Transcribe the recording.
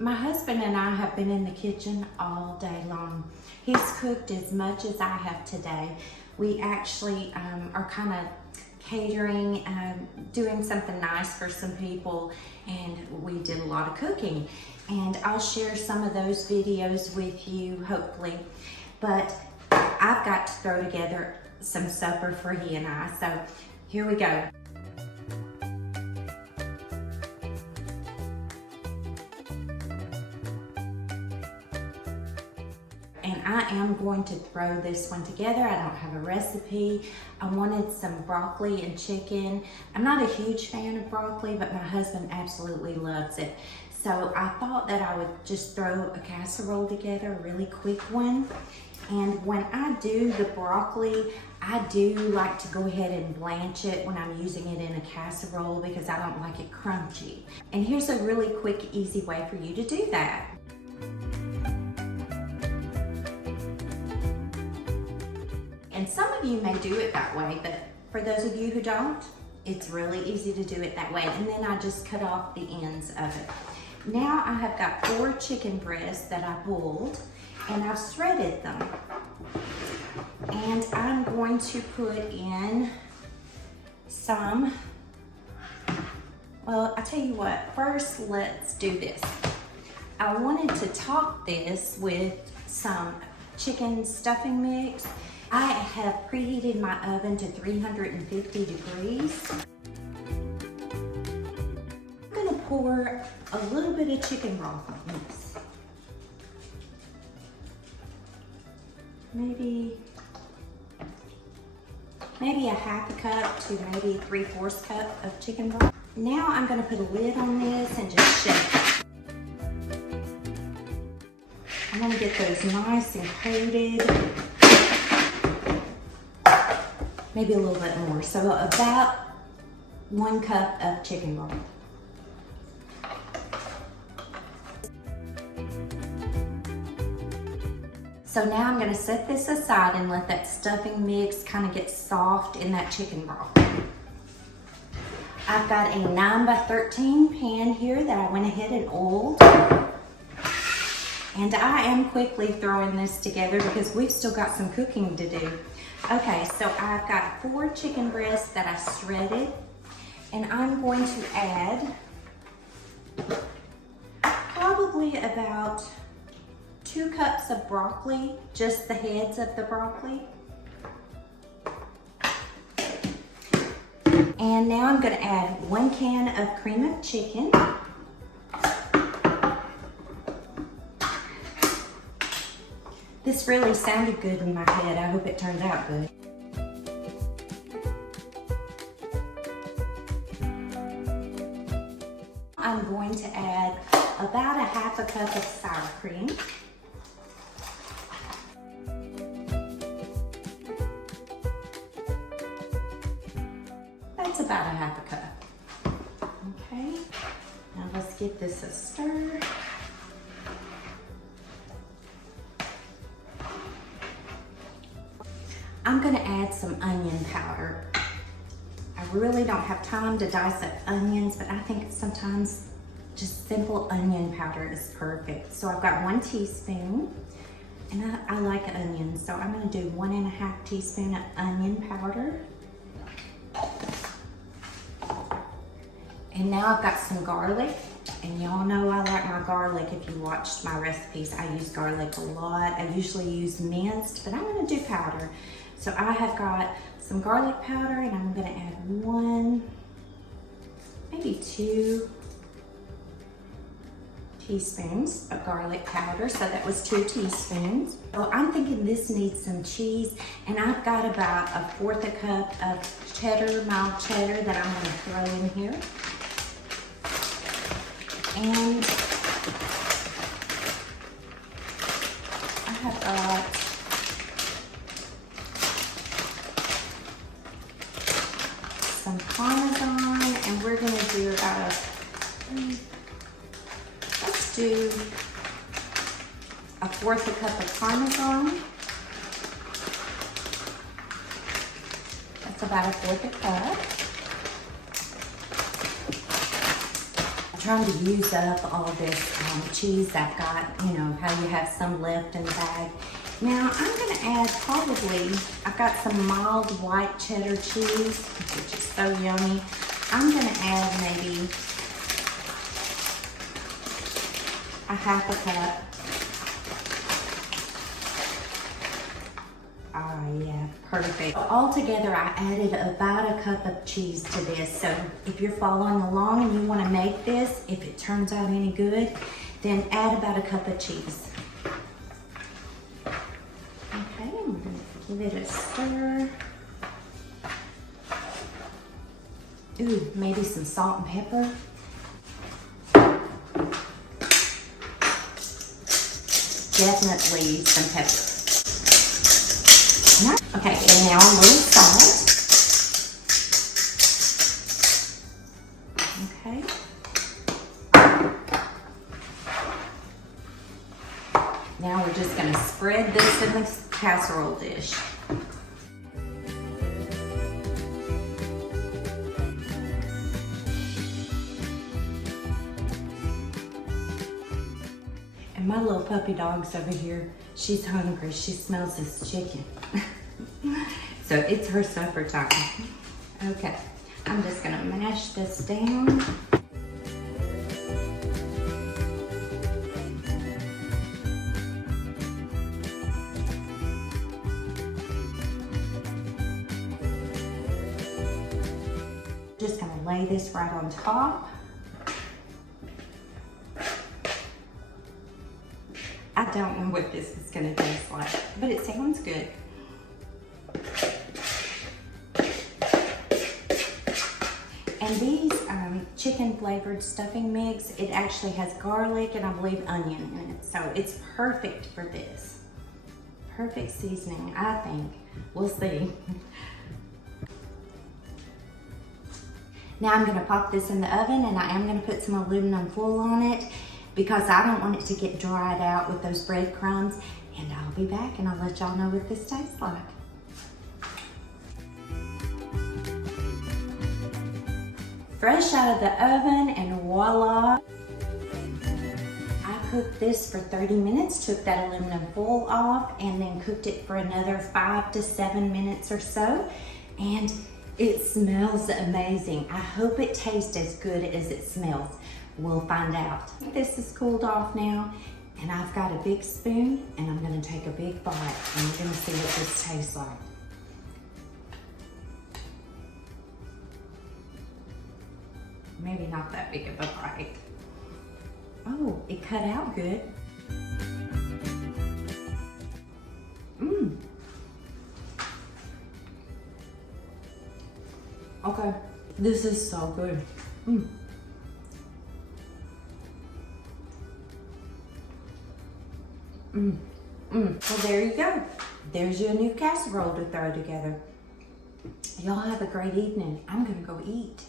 My husband and I have been in the kitchen all day long. He's cooked as much as I have today. We actually are kind of catering, doing something nice for some people, and we did a lot of cooking. And I'll share some of those videos with you, hopefully. But I've got to throw together some supper for he and I, so here we go. And I am going to throw this one together. I don't have a recipe. I wanted some broccoli and chicken. I'm not a huge fan of broccoli, but my husband absolutely loves it. So I thought that I would just throw a casserole together, a really quick one. And when I do the broccoli, I do like to go ahead and blanch it when I'm using it in a casserole because I don't like it crunchy. And here's a really quick, easy way for you to do that. And some of you may do it that way, but for those of you who don't, it's really easy to do it that way. And then I just cut off the ends of it. Now I have got 4 chicken breasts that I boiled, and I've shredded them. And I'm going to put in some, well, I tell you what, first let's do this. I wanted to top this with some chicken stuffing mix. I have preheated my oven to 350 degrees. I'm gonna pour a little bit of chicken broth on this. Maybe a half a cup to maybe 3/4 cup of chicken broth. Now I'm gonna put a lid on this and just shake it. I'm gonna get those nice and coated. Maybe a little bit more. So about 1 cup of chicken broth. So now I'm gonna set this aside and let that stuffing mix kind of get soft in that chicken broth. I've got a 9x13 pan here that I went ahead and oiled. And I am quickly throwing this together because we've still got some cooking to do. Okay, so I've got 4 chicken breasts that I shredded, and I'm going to add probably about 2 cups of broccoli, just the heads of the broccoli. And now I'm gonna add 1 can of cream of chicken. This really sounded good in my head. I hope it turned out good. I'm going to add about a half a cup of sour cream. That's about a half a cup. Okay, now let's give this a stir. I'm gonna add some onion powder. I really don't have time to dice up onions, but I think sometimes just simple onion powder is perfect. So I've got 1 teaspoon, and I like onions, so I'm gonna do 1.5 teaspoon of onion powder. And now I've got some garlic, and y'all know I like my garlic. If you watched my recipes, I use garlic a lot. I usually use minced, but I'm gonna do powder. So I have got some garlic powder, and I'm gonna add 1, maybe 2 teaspoons of garlic powder. So that was 2 teaspoons. So I'm thinking this needs some cheese, and I've got about 1/4 a cup of cheddar, mild cheddar, that I'm gonna throw in here. And I have got some Parmesan, and we're gonna do about let's do 1/4 a cup of Parmesan. That's about 1/4 a cup. trying to use up all this cheese I've got, you know, how you have some left in the bag. Now I'm gonna add probably, I've got some mild white cheddar cheese, which is so yummy. I'm gonna add maybe a half a cup. Oh yeah, perfect. Altogether, I added about a cup of cheese to this. So if you're following along and you wanna make this, if it turns out any good, then add about a cup of cheese. Okay, I'm gonna give it a stir. Ooh, maybe some salt and pepper. Definitely some pepper. Okay, and now a little salt. Okay. Now we're just gonna spread this in the casserole dish. And my little puppy dog's over here. She's hungry. She smells this chicken. So it's her supper time. Okay, I'm just gonna mash this down. Just gonna lay this right on top. I don't know what this is gonna taste like, but it sounds good. And these chicken flavored stuffing mix, it actually has garlic and I believe onion in it. So it's perfect for this. Perfect seasoning, I think. We'll see. Now I'm gonna pop this in the oven and I am gonna put some aluminum foil on it because I don't want it to get dried out with those breadcrumbs. And I'll be back and I'll let y'all know what this tastes like. Fresh out of the oven and voila. I cooked this for 30 minutes, took that aluminum foil off and then cooked it for another 5 to 7 minutes or so. And it smells amazing. I hope it tastes as good as it smells. We'll find out. This is cooled off now and I've got a big spoon and I'm gonna take a big bite and we're gonna see what this tastes like. Maybe not that big of a bite. Oh, it cut out good. Mmm. Okay, this is so good. Mmm. Mmm. Mmm. Well, there you go. There's your new casserole to throw together. Y'all have a great evening. I'm gonna go eat.